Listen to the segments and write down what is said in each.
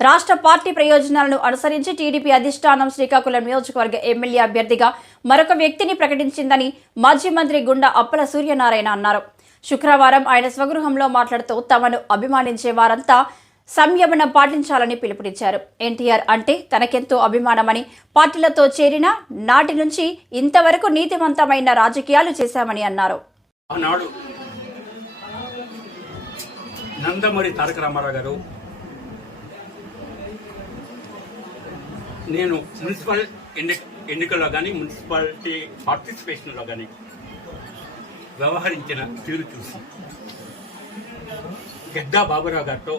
రాష్ట్ర పార్టీ ప్రయోజనాలను అనుసరించి టీడీపీ అధిష్టానం శ్రీకాకుళం నియోజకవర్గ ఎమ్మెల్యే అభ్యర్థిగా మరొక వ్యక్తిని ప్రకటించిందని మాజీ మంత్రి గుండా అప్పల సూర్యనారాయణ అన్నారు. శుక్రవారం ఆయన స్వగృహంలో మాట్లాడుతూ తమను అభిమానించే వారంతా సంయమనం పాటించాలని పిలుపునిచ్చారు. ఎన్టీఆర్ అంటే తనకెంతో అభిమానమని పార్టీలతో చేరిన నాటి నుంచి ఇంతవరకు నీతివంతమైన రాజకీయాలు చేశామని అన్నారు. నందమూరి తారక రామారావు గారు నేను మున్సిపల్ ఎన్ని ఎన్నికల్లో కానీ మున్సిపాలిటీ పార్టిసిపేషన్లో కానీ వ్యవహరించిన తీరు చూసి గడ్డా బాబురావు గారితో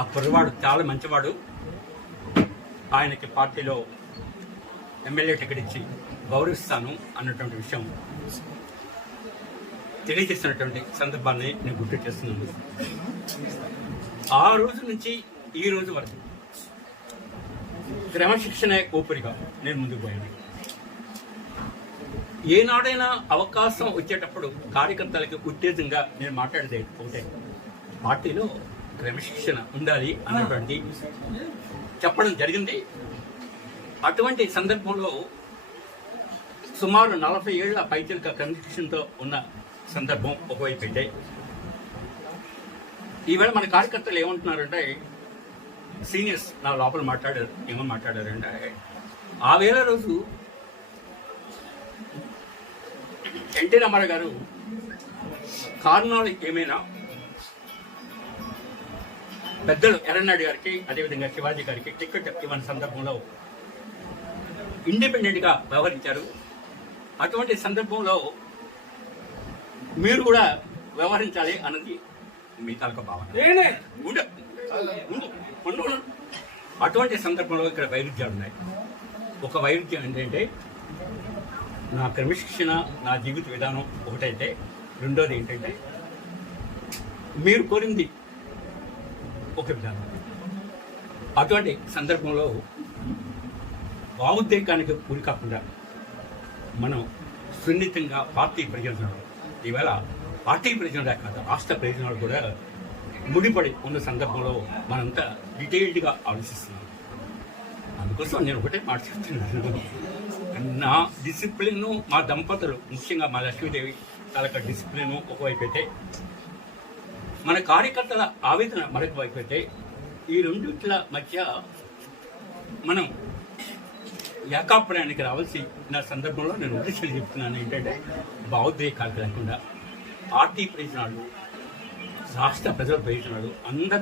ఆ పొరవాడు చాలా మంచివాడు. ఆయనకి పార్టీలో ఎమ్మెల్యే టికెట్ ఇచ్చి గౌరవిస్తాను అన్నటువంటి విషయం తెలియజేసినటువంటి సందర్భాన్ని నేను గుర్తు చేస్తున్నాను. ఆ రోజు నుంచి ఈ రోజు వరకు క్రమశిక్షణ ఊపిరిగా. నేను ముందుకు పోయాను. ఏనాడైనా అవకాశం వచ్చేటప్పుడు కార్యకర్తలకి ఉత్తేజంగా నేను మాట్లాడేది ఒకటే. పార్టీలో క్రమశిక్షణ ఉండాలి అన్నటువంటి చెప్పడం జరిగింది. అటువంటి సందర్భంలో సుమారు నలభై ఏళ్ళ పైచరిక క్రమశిక్షణతో ఉన్న సందర్భం ఒకవైపు అయితే. ఈవేళ మన కార్యకర్తలు ఏమంటున్నారంటే సీనియర్స్ నా లోపల మాట్లాడారు ఏమని మాట్లాడారంటే ఆ వేళ రోజు ఎన్టీ రామారావు గారు కారణాలు ఏమైనా పెద్దలు ఎర్రన్నాయుడు గారికి అదేవిధంగా శివాజీ గారికి టికెట్ ఇవ్వని సందర్భంలో ఇండిపెండెంట్గా వ్యవహరించారు అటువంటి సందర్భంలో మీరు కూడా వ్యవహరించాలి అన్నది మీ తాలూకా భావన ఉండు. అటువంటి సందర్భంలో ఇక్కడ వైరుధ్యాలు ఉన్నాయి. ఒక వైరుధ్యం ఏంటంటే నా క్రమశిక్షణ నా జీవిత విధానం ఒకటైతే రెండోది ఏంటంటే మీరు కోరింది ఒక విధానం. అటువంటి సందర్భంలో భావోద్వేగానికి గురి కాకుండా మనం సున్నితంగా పార్టీ ప్రయోజనాలు ఈవేళ పార్టీ ప్రయోజనాలే కాదు రాష్ట్ర ప్రయోజనాలు కూడా ముడిపడి ఉన్న సందర్భంలో మనంతా డీటెయిల్డ్గా ఆలోచిస్తున్నాం. అందుకోసం నేను ఒకటే మాట చెప్తున్నాను. నా డిసిప్లిన్ మా దంపతులు ముఖ్యంగా మా లక్ష్మీదేవి తాలూకా డిసిప్లిన్ ఒకవైపు అయితే మన కార్యకర్తల ఆవేదన మరొక వైపు అయితే ఈ రెండింటిల మధ్య మనం ఏకాప్రాయానికి రావాల్సి నా సందర్భంలో నేను ఉద్దేశాలు చెప్తున్నాను. ఏంటంటే భావోద్రేకాలు లేకుండా పార్టీ ప్రయోజనాలు రాష్ట్ర ప్రజలు ప్రయోజనాలు అందరు